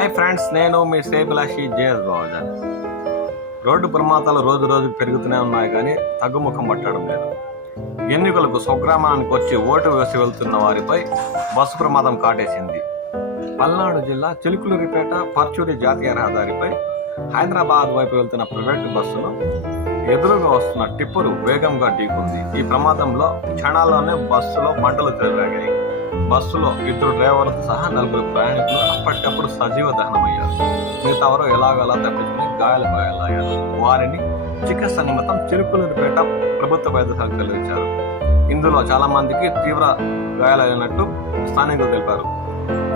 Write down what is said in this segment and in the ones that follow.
Hi friends, నేను మీ శ్రేభిలాషి JS Babujan. Road ప్రమాదాలు రోజు రోజుకు పెరుగుతూనే ఉన్నాయి, కానీ తగ్గుముఖం పట్టడం లేదు. ఎన్నికలకు స్వగ్రామానికి వచ్చి ఓటు వేసి వెళ్తున్న వారిపై బస్సు ప్రమాదం కాటేసింది. పల్నాడు జిల్లా చిలుకలూరిపేట పర్చూరి జాతీయ రహదారిపై హైదరాబాద్ వైపు వెళ్తున్న ప్రైవేటు బస్సును ఎదురుగా వస్తున్న టిప్పరు వేగంగా ఢీకొంది. ఈ ప్రమాదంలో క్షణాల్లోనే బస్సులో మంటలు చెలరేగాయి. బస్సులో ఇద్దరు డ్రైవర్లతో సహా 4 ప్రయాణికులు అప్పటికప్పుడు సజీవ దహనమయ్యారు. మిగతా వారు ఎలాగోలా తప్పించుకుని గాయాలయ్యారు. వారిని చికిత్స నిమిత్తం చిలుకలూరిపేట ప్రభుత్వ వైద్యశాలకు తరలించారు. ఇందులో చాలా మందికి తీవ్ర గాయాలైనట్టు స్థానికులు తెలిపారు.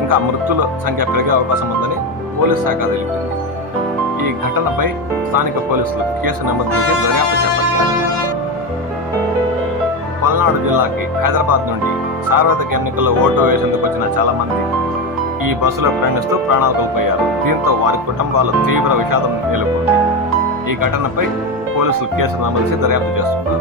ఇంకా మృతుల సంఖ్య పెరిగే అవకాశం ఉందని పోలీసు శాఖ తెలిపింది. ఈ ఘటనపై స్థానిక పోలీసులు కేసు నమోదు చేసి దర్యాప్తు చేపట్టారు. పల్నాడు జిల్లాకి హైదరాబాద్ నుండి సార్వత్రిక ఎన్నికల్లో ఓటు వేసేందుకు వచ్చిన చాలా మంది ఈ బస్సులో ప్రయాణిస్తూ ప్రాణాలు కోల్పోయారు. దీంతో వారి కుటుంబాలు తీవ్ర విషాదం నెలకొంది. ఈ ఘటనపై పోలీసులు కేసు నమోదు చేసి దర్యాప్తు చేస్తున్నారు.